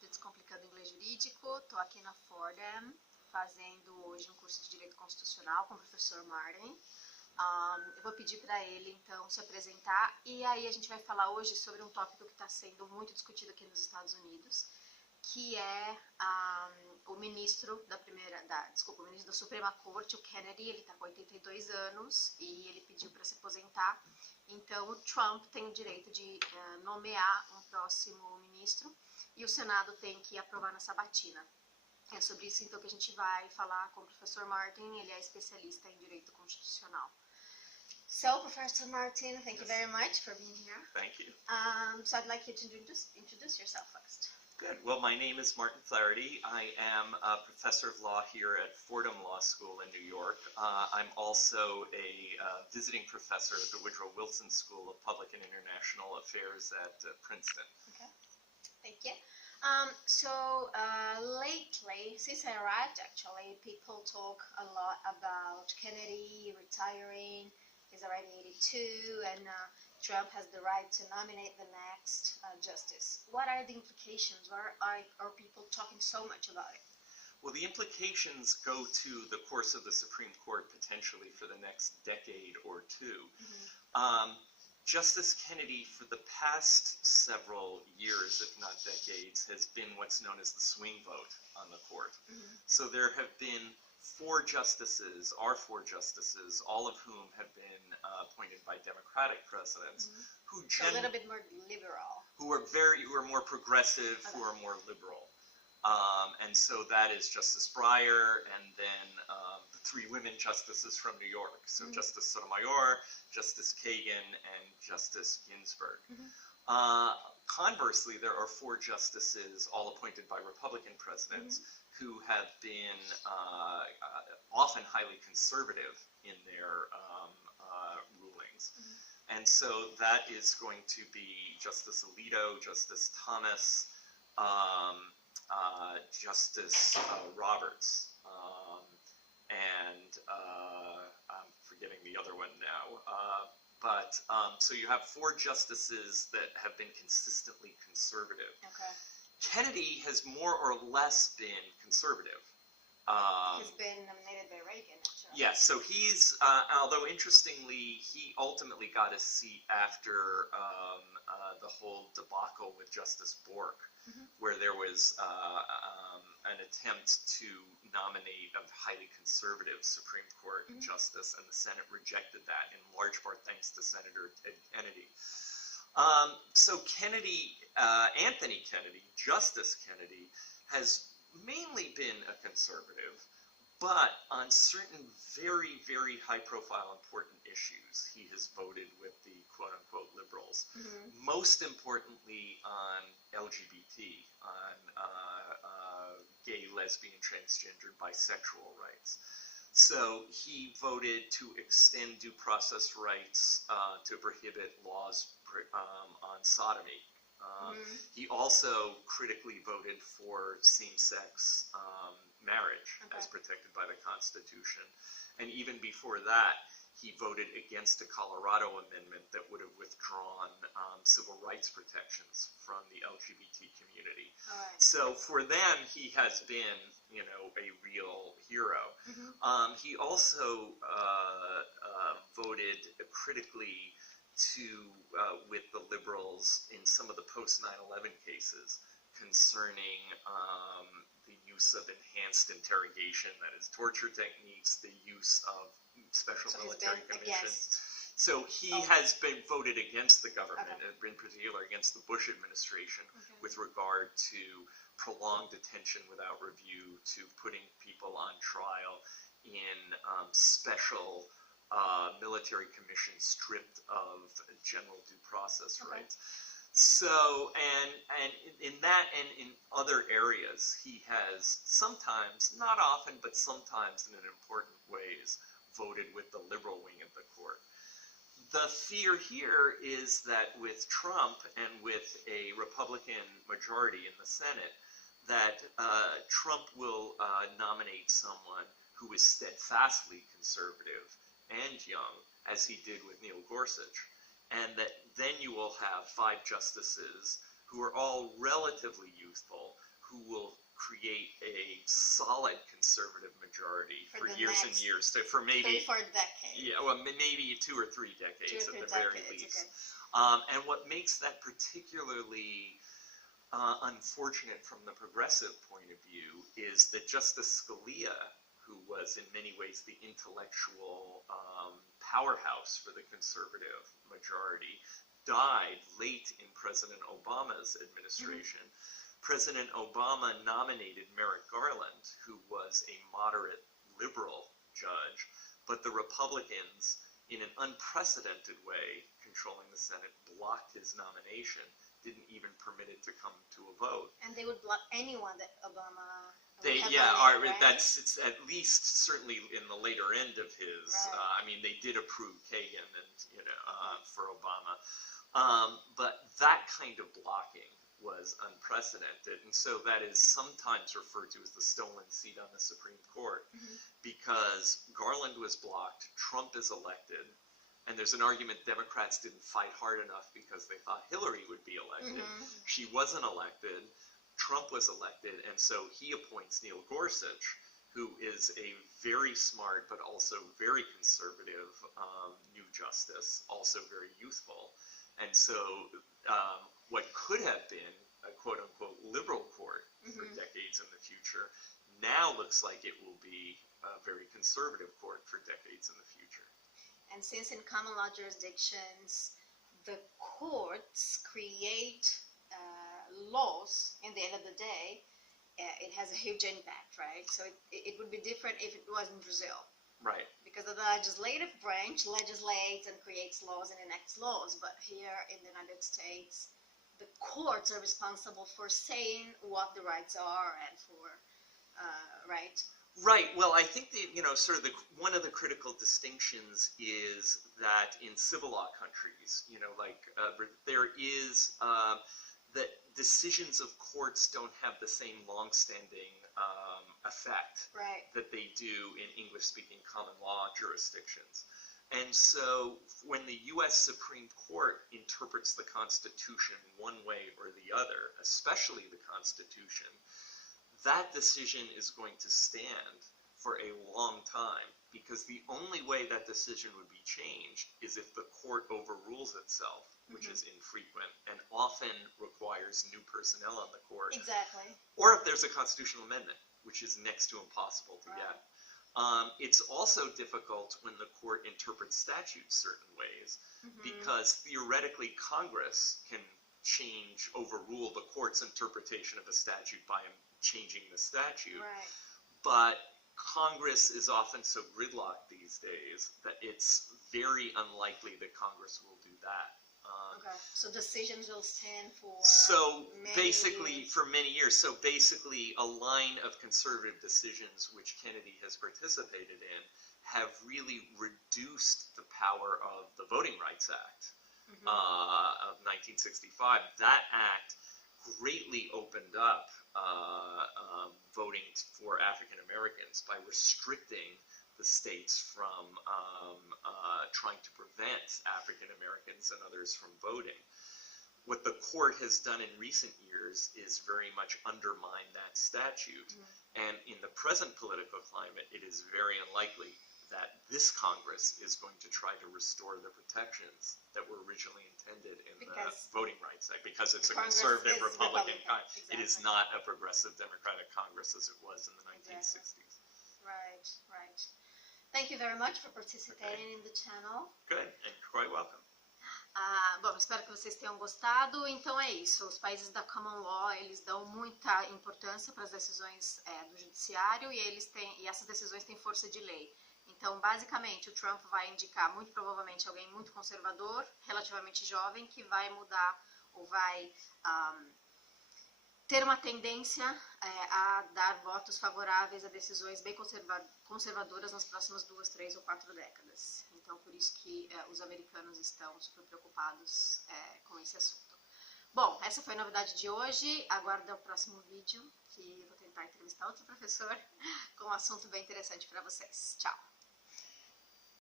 Descomplicando inglês jurídico, estou aqui na Fordham, fazendo hoje um curso de Direito Constitucional com o Professor Martin. Eu vou pedir para ele, então, se apresentar, e aí a gente vai falar hoje sobre um tópico que está sendo muito discutido aqui nos Estados Unidos, que é o ministro o ministro da Suprema Corte, o Kennedy. Ele está com 82 anos e ele pediu para se aposentar. Então, o Trump tem o direito de nomear um próximo ministro e o Senado tem que aprovar na sabatina. É sobre isso, então, que a gente vai falar com o Professor Martin. Ele é especialista em Direito Constitucional. So, Professor Martin, thank you very much for being here. Thank you. So I'd like you to introduce yourself first. Good. Well, my name is Martin Flaherty. I am a professor of law here at Fordham Law School in New York. I'm also a visiting professor at the Woodrow Wilson School of Public and International Affairs at Princeton. Okay, thank you. Lately, since I arrived, actually, people talk a lot about Kennedy retiring. He's already 82, and Trump has the right to nominate the next justice. What are the implications? Why are people talking so much about it? Well, the implications go to the course of the Supreme Court potentially for the next decade or two. Mm-hmm. Justice Kennedy, for the past several years, if not decades, has been what's known as the swing vote on the court. Mm-hmm. So there have been four justices, all of whom have been appointed by Democratic presidents, mm-hmm. So a little bit more liberal. Who are more progressive, okay. Who are more liberal. And so that is Justice Breyer, and then the three women justices from New York. So mm-hmm. Justice Sotomayor, Justice Kagan, and Justice Ginsburg. Mm-hmm. Conversely, there are four justices, all appointed by Republican presidents, mm-hmm. who have been often highly conservative in their rulings. Mm-hmm. And so that is going to be Justice Alito, Justice Thomas, Justice Roberts, and I'm forgetting the other one now. So you have four justices that have been consistently conservative. Okay. Kennedy has more or less been conservative. He's been nominated by Reagan, actually. Yes, so he's, although interestingly, he ultimately got his seat after the whole debacle with Justice Bork, mm-hmm. where there was an attempt to nominate a highly conservative Supreme Court mm-hmm. justice, and the Senate rejected that, in large part thanks to Senator Ted Kennedy. So Anthony Kennedy, Justice Kennedy, has mainly been a conservative, but on certain very, very high-profile important issues, he has voted with the quote-unquote liberals. Mm-hmm. Most importantly on LGBT, on gay, lesbian, transgender, bisexual rights. So he voted to extend due process rights to prohibit laws on sodomy. Mm-hmm. He also critically voted for same-sex marriage, okay. as protected by the Constitution. And even before that, he voted against a Colorado amendment that would have withdrawn civil rights protections from the LGBT community. Right. So for them, he has been, a real hero. Mm-hmm. He also voted critically with the liberals in some of the post 9/11 cases concerning the use of enhanced interrogation, that is torture techniques, the use of special military commissions. So he has been voted against the government, okay. in particular against the Bush administration, okay. with regard to prolonged detention without review, to putting people on trial in special military commissions stripped of general due process okay. rights. So, and in that and in other areas, he has sometimes, not often, but sometimes in important ways, voted with the liberal wing of the court. The fear here is that with Trump and with a Republican majority in the Senate, that Trump will nominate someone who is steadfastly conservative and young, as he did with Neil Gorsuch. and that then you will have 5 justices who are all relatively youthful, who will create a solid conservative majority for years and years, for maybe 3 or 4 decades. Yeah, well, maybe 2 or 3 decades at the very least. Okay. And what makes that particularly unfortunate from the progressive point of view is that Justice Scalia, who was in many ways the intellectual powerhouse for the conservative majority, died late in President Obama's administration. President Obama nominated Merrick Garland, who was a moderate liberal judge, but the Republicans, in an unprecedented way, controlling the Senate, blocked his nomination, didn't even permit it to come to a vote. And they would block anyone that Obama... It's at least certainly in the later end of his. Right. I mean, they did approve Kagan and for Obama, but that kind of blocking was unprecedented, and so that is sometimes referred to as the stolen seat on the Supreme Court, because Garland was blocked, Trump is elected, and there's an argument Democrats didn't fight hard enough because they thought Hillary would be elected. She wasn't elected. Trump was elected, and so he appoints Neil Gorsuch, who is a very smart but also very conservative new justice, also very youthful. And so what could have been a quote-unquote liberal court for decades in the future now looks like it will be a very conservative court for decades in the future. And since in common law jurisdictions, the courts create laws in the end of the day, it has a huge impact, right? So it would be different if it was in Brazil. Right. Because the legislative branch legislates and creates laws and enacts laws, but here in the United States, the courts are responsible for saying what the rights are and for, right? Right. Well, I think one of the critical distinctions is that in civil law countries, there is that decisions of courts don't have the same long-standing effect that they do in English-speaking common law jurisdictions. And so when the U.S. Supreme Court interprets the Constitution one way or the other, especially the Constitution, that decision is going to stand for a long time, because the only way that decision would be changed is if the court overrules itself, which is infrequent and often requires new personnel on the court. Exactly. Or if there's a constitutional amendment, which is next to impossible to get. It's also difficult when the court interprets statutes certain ways, because theoretically Congress can overrule the court's interpretation of a statute by changing the statute. Right. But Congress is often so gridlocked these days that it's very unlikely that Congress will do that. Okay. So decisions will stand for many years. So basically a line of conservative decisions which Kennedy has participated in have really reduced the power of the Voting Rights Act of 1965. That act greatly opened up voting for African Americans by restricting the states from trying to prevent African Americans and others from voting. What the court has done in recent years is very much undermine that statute. And in the present political climate, it is very unlikely that this Congress is going to try to restore the protections that were originally intended in the Voting Rights Act, because it's a conservative Republican Congress. Exactly. It is not a progressive Democratic Congress as it was in the 1960s. Right, right. Thank you very much for participating in the channel. Good, and you're quite welcome. Bom, espero que vocês tenham gostado. Então é isso, os países da Common Law, eles dão muita importância para as decisões do judiciário, e essas decisões têm força de lei. Então, basicamente, o Trump vai indicar, muito provavelmente, alguém muito conservador, relativamente jovem, que vai mudar ou vai ter uma tendência a dar votos favoráveis a decisões bem conservadoras nas próximas 2, 3 ou 4 décadas. Então, por isso que os americanos estão super preocupados com esse assunto. Bom, essa foi a novidade de hoje. Aguarda o próximo vídeo, que eu vou tentar entrevistar outro professor com um assunto bem interessante para vocês. Tchau!